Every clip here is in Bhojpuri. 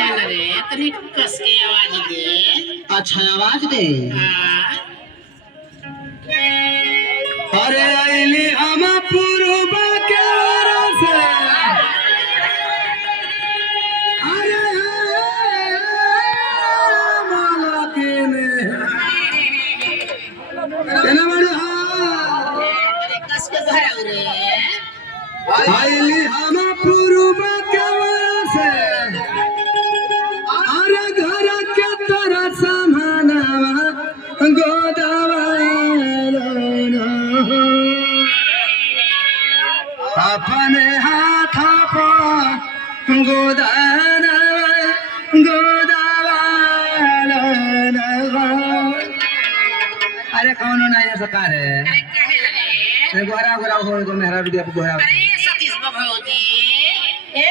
रे तनी कस के आवाज दे। अच्छा आवाज दे। हाँ। अरे आइली हम पूर्वा के ओर से, अरे मालकिन केना बड़े तनी कस के भराऊ रे। आइली हम पूर्वा के ओर से, अरे घर के तरह समानवा गोदावा अपने हाथ पर गोदाना गोदावा। अरे कौन नहीं सरकार है? अरे काहे लगे? गोरा गोरा हो गो मेहरा रुपया गोरा। अरे सतीश भौजी ए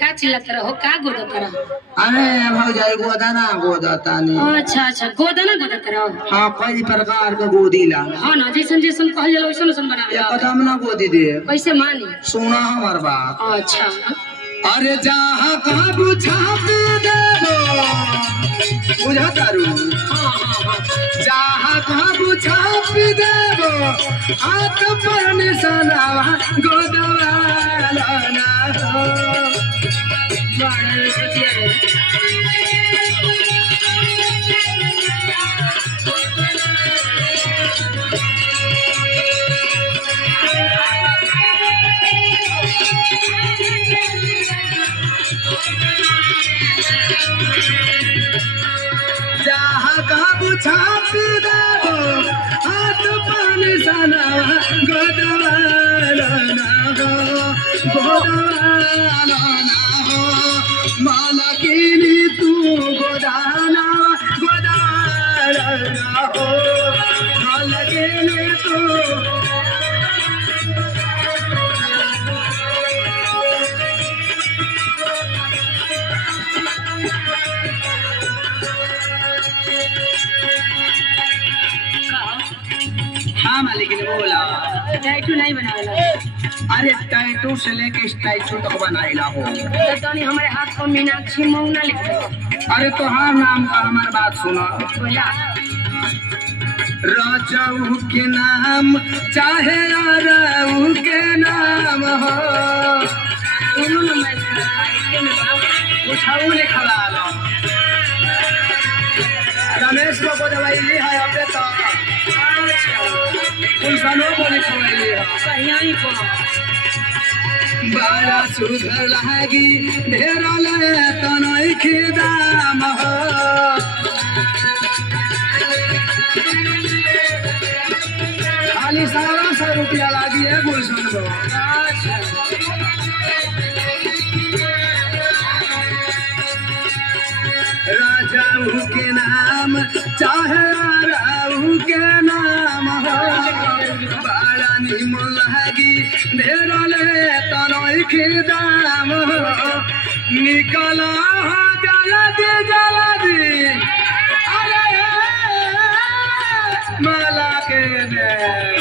का चिल्लात रहो का गोदत रहो? अरे भौजाई गोदाना गोदातानी। अच्छा अच्छा गोदना गोदत रहो। हाँ कई प्रकार के गोदी ला। हाँ ना जैसन जैसन कहल जाला वैसन वैसन बनावे। एक कदम ना गोदी दे। कैसे मानी? सुना हमार बात। अच्छा अरे जहाँ कहाँ बुझाप देबो बुझा तारू। हाँ हाँ हाँ जहाँ कहाँ बुझाप देबो हाथ पर निशानावा गोदवा लाना हो। बड़ा सचिया रे। जहाँ कहाँ बुझाप देबो हाथ पर निशानावा गोदवा लाना हो गोदवा लाना हो। मालकिनी तू गोदाना गोदवा लाना हो। मालकिनी तू हाँ मालिकिन बोला। टैटू नहीं बनावेला। अरे टैटू से लेके स्टैचू तक बनाइला हो। तो तनी हमारे हाथ पर मीनाक्षी मौना लिख दो। अरे तोहार नाम का हमार बात सुना। बोला राजाऊ के नाम चाहे राऊ के नाम हो। दोनों नंबर इसके में बाप उठाऊ लिखा लो। रमेश को दवाई ली है अपने तो गुलशनो को लिखवाई ली है। कहिया ही को बड़ा सुधर लागी ढेरा ले तनई के दाम हो। खाली 100 रुपया लागी है गुलशन को। राजाऊ के नाम चाहे राऊ के नाम हो। बड़ा निमन लागी ढेर ले तनई के दाम हो। निकला हो जल्दी जल्दी अरे माला के दे।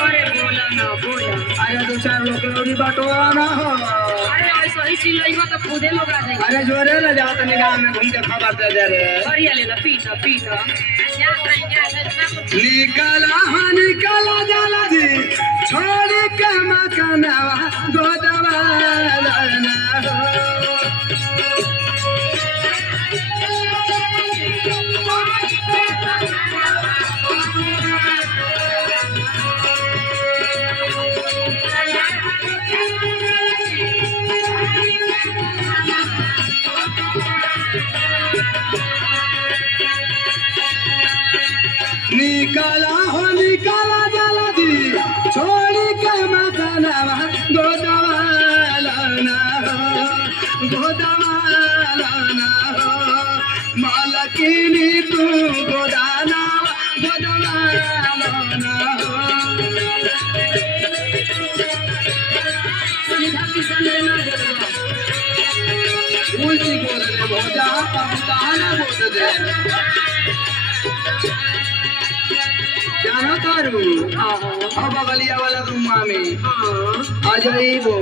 अरे बोला ना बोला। अरे 2-4 लोग और बटवाना हो। अरे ऐसा ही चिल्लाइबा तो खुदे लोग आ जाएंगे। अरे जोरे ले जाओ तो निगाह में घूम के खबर दे दे रे। बढ़िया ले ला पीटा पीटा। निकला जाला दी छोड़ के मकानवा गोदवा लाना हो। निकला हो निकला जाला दी छोड़ के मकानवा गोदवा लाना हो गोदवा लाना हो। मालकिनी तू गोदाना गोदवा लाना हो। सीधा किसान लेना जरूर। उल्टी बोल रे भोजा कबूताना बोल दे। जाना तारू अब बगलिया वाला रूम में आ जाइबो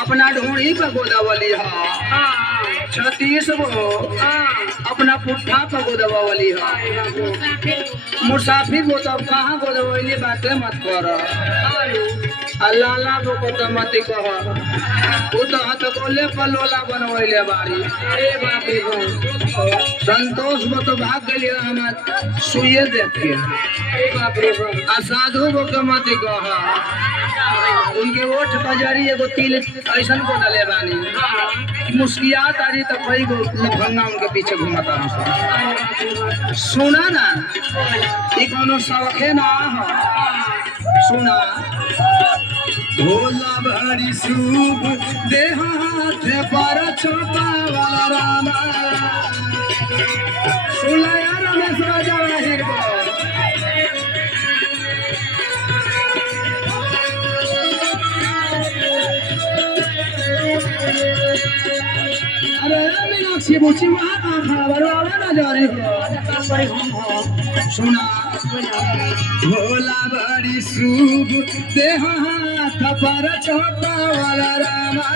अपना ढूंढी पे गोदावली हा 36 गो अपना पुट्ठा पर गोदवावली है मुसाफिर वो तो कहाँ गोदवैली बातें मत कर अल्लाह को तो मत कह वो तो हाथ कोले पर लोला बनवैले बारी संतोष वो तो भाग गए हम सुइए देख के असाधु वो के मत कह उनके ओठ कजरी एगो तिल ऐसन को डले बानी मुस्कियात आ रही तो कई गो लफंगा उनके पीछे घूमता हूँ सुना ना ये कोनो शौखे ना हो सुना भोला भरी सूप देह हाथ पर छोटा वाला रामा सुना यार रमेश राजा वाहिर अरे मीनाक्षी बुची वहाँ कहाँ खड़ा बरवावे ना जा रही हो सुना भोला भरी सूप देह हाथ पर छोटा वाला रामा